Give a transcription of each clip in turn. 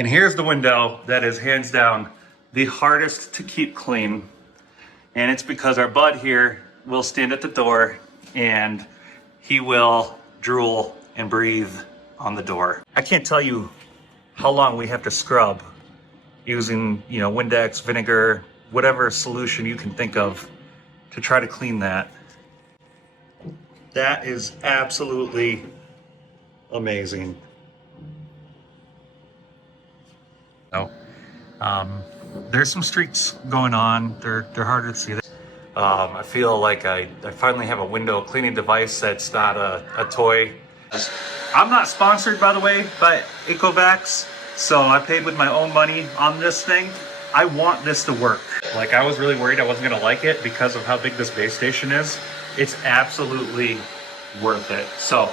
And here's the window that is hands down the hardest to keep clean. And it's because our bud here will stand at the door and he will drool and breathe on the door. I can't tell you how long we have to scrub using, Windex, vinegar, whatever solution you can think of to try to clean that. That is absolutely amazing. There's some streaks going on. They're harder to see. I feel like I finally have a window cleaning device that's not a toy. I'm not sponsored, by the way, by ECOVACS, so I paid with my own money on this thing. I want this to work. Like, I was really worried I wasn't gonna like it because of how big this base station is. It's absolutely worth it. So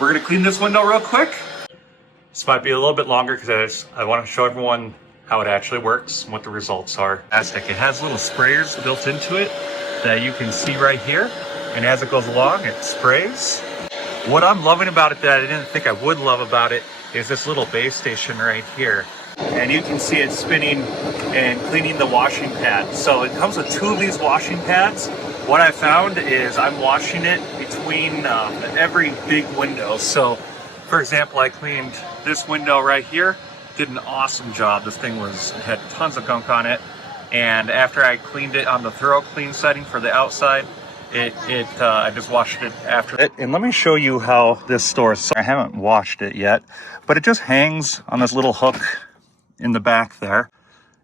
we're gonna clean this window real quick. This might be a little bit longer because I want to show everyone how it actually works and what the results are. It has little sprayers built into it that you can see right here. And as it goes along, it sprays. What I'm loving about it that I didn't think I would love about it is this little base station right here. And you can see it spinning and cleaning the washing pad. So it comes with 2 of these washing pads. What I found is I'm washing it between every big window. So for example, I cleaned this window right here. Did an awesome job. This thing had tons of gunk on it. And after I cleaned it on the thorough clean setting for the outside, I just washed it after it. And let me show you how this stores. So I haven't washed it yet, but it just hangs on this little hook in the back there.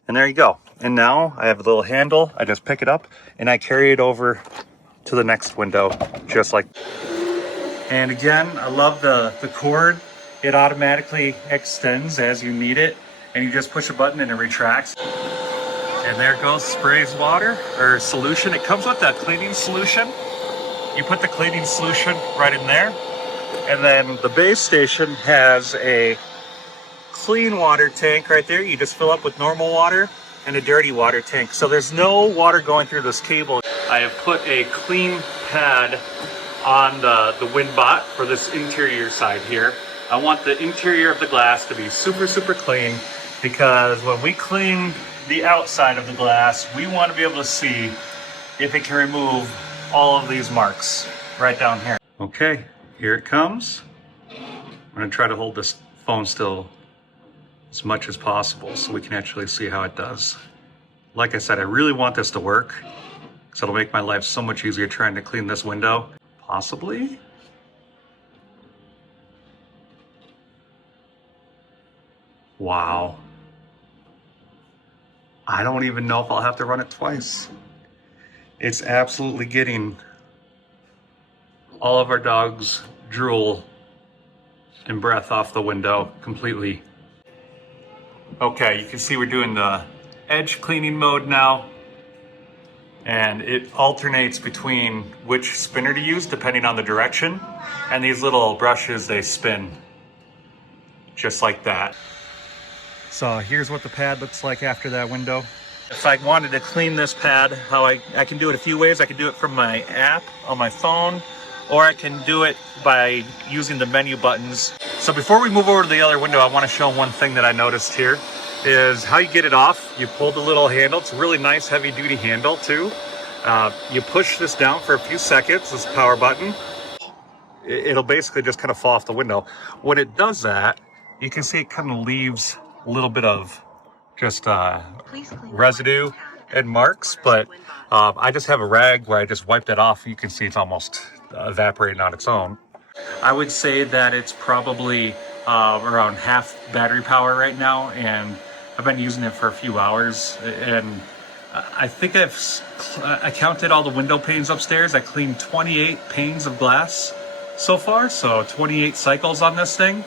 And there you go. And now I have a little handle. I just pick it up and I carry it over to the next window, just like. And again, I love the cord. It automatically extends as you need it, and you just push a button and it retracts. And there it goes, sprays water or solution. It comes with that cleaning solution. You put the cleaning solution right in there. And then the base station has a clean water tank right there. You just fill up with normal water and a dirty water tank. So there's no water going through this cable. I have put a clean pad on the WinBot for this interior side here. I want the interior of the glass to be super, super clean because when we clean the outside of the glass, we want to be able to see if it can remove all of these marks right down here. Okay, here it comes. I'm going to try to hold this phone still as much as possible so we can actually see how it does. Like I said, I really want this to work because it'll make my life so much easier trying to clean this window. Possibly. Wow. I don't even know if I'll have to run it twice. It's absolutely getting all of our dog's drool and breath off the window completely. Okay, you can see we're doing the edge cleaning mode now. And it alternates between which spinner to use depending on the direction. And these little brushes, they spin just like that. So here's what the pad looks like after that window. If I wanted to clean this pad, how I can do it a few ways. I can do it from my app on my phone, or I can do it by using the menu buttons. So before we move over to the other window, I want to show one thing that I noticed here is how you get it off. You pull the little handle. It's a really nice heavy duty handle too. You push this down for a few seconds, this power button. It'll basically just kind of fall off the window. When it does that, you can see it kind of leaves a little bit of just residue and marks, but I just have a rag where I just wiped it off. You can see it's almost evaporating on its own. I would say that it's probably around half battery power right now, and I've been using it for a few hours, and I think I counted all the window panes upstairs. I cleaned 28 panes of glass so far, so 28 cycles on this thing,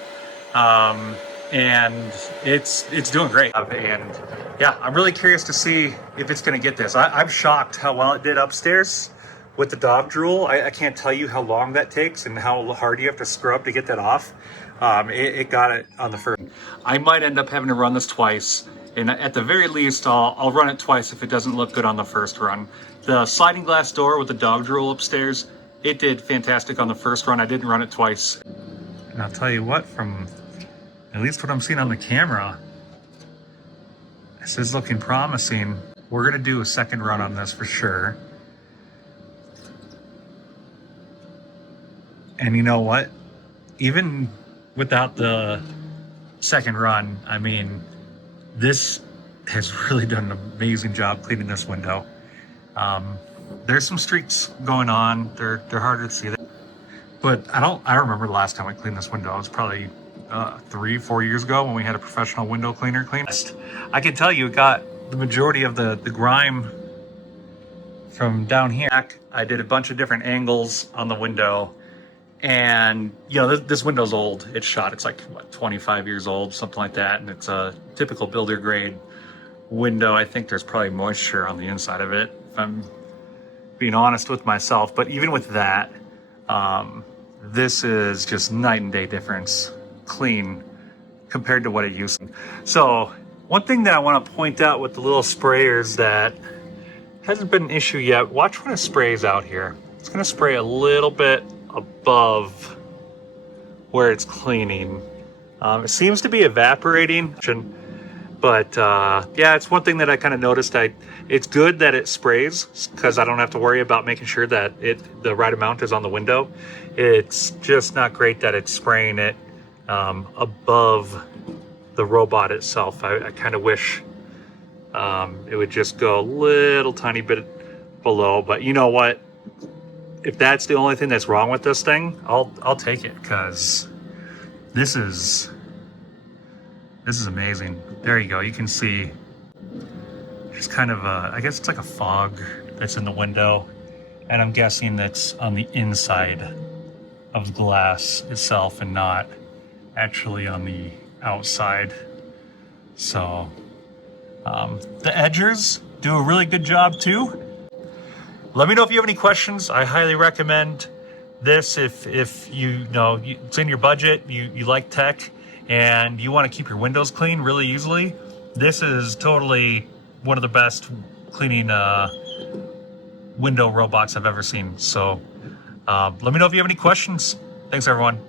and it's doing great. And yeah, I'm really curious to see if it's going to get this. I'm shocked how well it did upstairs with the dog drool. I can't tell you how long that takes and how hard you have to scrub to get that off. It got it on the first. I might end up having to run this twice, and at the very least I'll run it twice if it doesn't look good on the first run. The sliding glass door with the dog drool upstairs, it did fantastic on the first run. I didn't run it twice. And I'll tell you what, from at least what I'm seeing on the camera, This is looking promising. We're gonna do a second run on this for sure. And you know what? Even without the second run, I mean, this has really done an amazing job cleaning this window. There's some streaks going on. They're harder to see. But I remember the last time I cleaned this window. It was probably 3-4 years ago when we had a professional window cleaner clean. I can tell you it got the majority of the grime from down here. I did a bunch of different angles on the window, and you know, this window's old. It's shot. It's like what, 25 years old, something like that, and it's a typical builder grade window. I think there's probably moisture on the inside of it, if I'm being honest with myself. But even with that, this is just night and day difference clean compared to what it used to. So one thing that I want to point out with the little sprayers that hasn't been an issue yet, watch when it sprays out here. It's going to spray a little bit above where it's cleaning. It seems to be evaporating, but yeah, it's one thing that I kind of noticed. It's good that it sprays because I don't have to worry about making sure that the right amount is on the window. It's just not great that it's spraying it above the robot itself. I kind of wish it would just go a little tiny bit below, but you know what? If that's the only thing that's wrong with this thing, I'll take it, because this is amazing. There you go. You can see it's kind of I guess it's like a fog that's in the window, and I'm guessing that's on the inside of the glass itself and not actually on the outside. So the edgers do a really good job too. Let me know if you have any questions. I highly recommend this if you know it's in your budget, you like tech, and you want to keep your windows clean really easily. This is totally one of the best cleaning window robots I've ever seen. So let me know if you have any questions. Thanks, everyone.